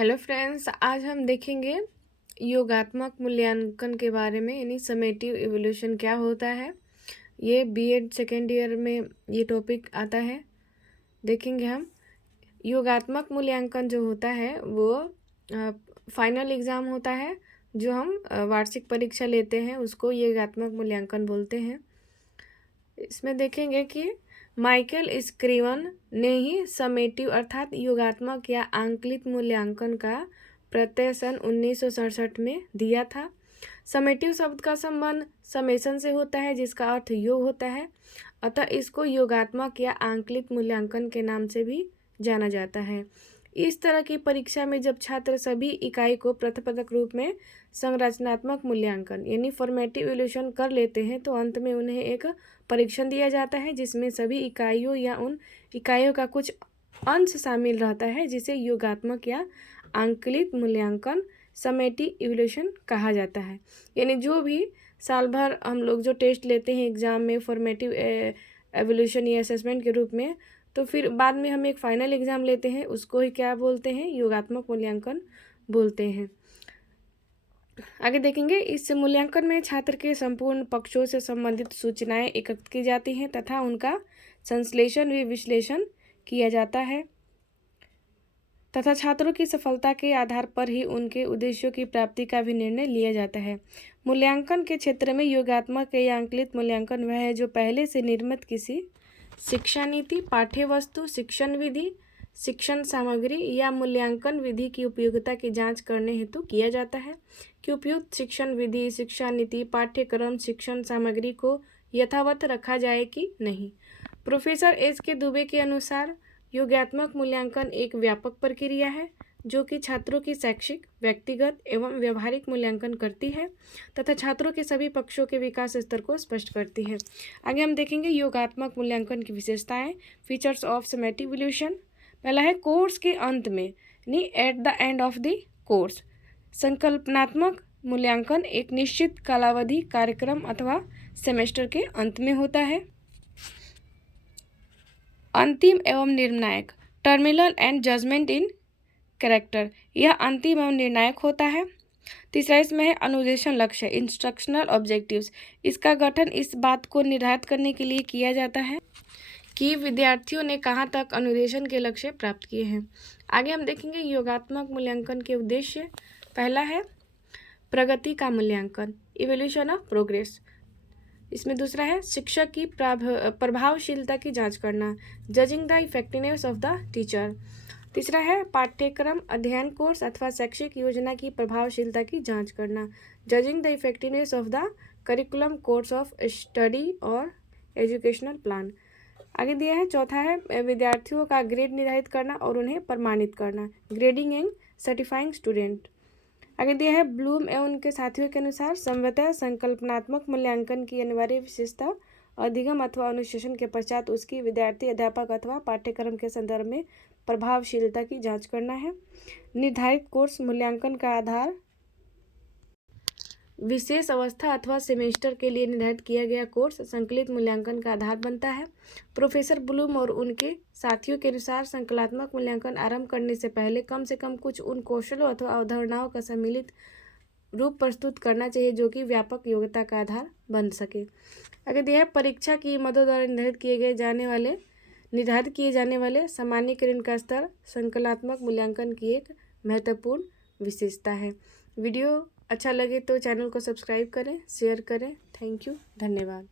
Hello friends, आज हम देखेंगे योगात्मक मूल्यांकन के बारे में, यानी समेटिव इवोल्यूशन क्या होता है। ये बीएड सेकेंड ईयर में ये टॉपिक आता है। देखेंगे हम योगात्मक मूल्यांकन जो होता है वो फाइनल एग्ज़ाम होता है, जो हम वार्षिक परीक्षा लेते हैं उसको योगात्मक मूल्यांकन बोलते हैं। इसमें देखेंगे कि माइकल स्क्रीवन ने ही समेटिव अर्थात योगात्मक या आंकलित मूल्यांकन का प्रत्यय सन 1967 में दिया था। समेटिव शब्द का संबंध समेशन से होता है, जिसका अर्थ योग होता है, अतः इसको योगात्मक या आंकलित मूल्यांकन के नाम से भी जाना जाता है। इस तरह की परीक्षा में जब छात्र सभी इकाई को प्रथपथक रूप में संरचनात्मक मूल्यांकन यानी फॉर्मेटिव इवोल्यूशन कर लेते हैं, तो अंत में उन्हें एक परीक्षण दिया जाता है जिसमें सभी इकाइयों या उन इकाइयों का कुछ अंश शामिल रहता है, जिसे योगात्मक या आंकलित मूल्यांकन समेटिव इवोल्यूशन कहा जाता है। यानी जो भी साल भर हम लोग जो टेस्ट लेते हैं एग्ज़ाम में फॉर्मेटिव एवोल्यूशन या असेसमेंट के रूप में, तो फिर बाद में हम एक फाइनल एग्ज़ाम लेते हैं, उसको ही क्या बोलते हैं, योगात्मक मूल्यांकन बोलते हैं। आगे देखेंगे, इस मूल्यांकन में छात्र के संपूर्ण पक्षों से संबंधित सूचनाएं एकत्रित की जाती हैं तथा उनका संश्लेषण व विश्लेषण किया जाता है तथा छात्रों की सफलता के आधार पर ही उनके उद्देश्यों की प्राप्ति का भी निर्णय लिया जाता है। मूल्यांकन के क्षेत्र में योगात्मक या आंकलित मूल्यांकन वह है जो पहले से निर्मित किसी शिक्षा नीति, पाठ्य वस्तु, शिक्षण विधि, शिक्षण सामग्री या मूल्यांकन विधि की उपयोगिता की जांच करने हेतु किया जाता है कि उपयुक्त शिक्षण विधि, शिक्षा नीति, पाठ्यक्रम, शिक्षण सामग्री को यथावत रखा जाए कि नहीं। प्रोफेसर एस के दुबे के अनुसार योगात्मक मूल्यांकन एक व्यापक प्रक्रिया है जो कि छात्रों की शैक्षिक, व्यक्तिगत एवं व्यवहारिक मूल्यांकन करती है तथा छात्रों के सभी पक्षों के विकास स्तर को स्पष्ट करती है। आगे हम देखेंगे योगात्मक मूल्यांकन की विशेषताएं, फीचर्स ऑफ समेटिव इवोल्यूशन। पहला है कोर्स के अंत में, यानी at the end of the course. संकल्पनात्मक मूल्यांकन एक निश्चित कालावधि, कार्यक्रम अथवा सेमेस्टर के अंत में होता है। अंतिम एवं निर्णायक, terminal and judgement in character, यह अंतिम एवं निर्णायक होता है। तीसरा इसमें है अनुदेशन लक्ष्य, इंस्ट्रक्शनल ऑब्जेक्टिव्स। इसका गठन इस बात को निर्धारित करने के लिए किया जाता है कि विद्यार्थियों ने कहाँ तक अनुदेशन के लक्ष्य प्राप्त किए हैं। आगे हम देखेंगे योगात्मक मूल्यांकन के उद्देश्य। पहला है प्रगति का मूल्यांकन, इवोल्यूशन ऑफ प्रोग्रेस। इसमें दूसरा है शिक्षक की प्रभावशीलता की जांच करना, judging the effectiveness of the teacher. तीसरा है पाठ्यक्रम, अध्ययन, कोर्स अथवा शैक्षिक योजना की प्रभावशीलता की जांच करना, judging the effectiveness of the curriculum, course of study और एजुकेशनल प्लान। आगे दिया है चौथा है विद्यार्थियों का ग्रेड निर्धारित करना और उन्हें प्रमाणित करना, ग्रेडिंग एंड सर्टिफाइंग स्टूडेंट। आगे दिया है ब्लूम एवं उनके साथियों के अनुसार संभवतः संकल्पनात्मक मूल्यांकन की अनिवार्य विशेषता अधिगम अथवा अनुशासन के पश्चात उसकी विद्यार्थी, अध्यापक अथवा पाठ्यक्रम के संदर्भ में प्रभावशीलता की जांच करना है। निर्धारित कोर्स मूल्यांकन का आधार विशेष अवस्था अथवा सेमेस्टर के लिए निर्धारित किया गया कोर्स संकलित मूल्यांकन का आधार बनता है। प्रोफेसर ब्लूम और उनके साथियों के अनुसार संकलात्मक मूल्यांकन आरंभ करने से पहले कम से कम कुछ उन कौशलों अथवा अवधारणाओं का सम्मिलित रूप प्रस्तुत करना चाहिए जो कि व्यापक योग्यता का आधार बन सके। अगर यह परीक्षा की मदों द्वारा निर्धारित किए जाने वाले सामान्यीकरण का स्तर संकलात्मक मूल्यांकन की एक महत्वपूर्ण विशेषता है। वीडियो अच्छा लगे तो चैनल को सब्सक्राइब करें, शेयर करें। थैंक यू, धन्यवाद।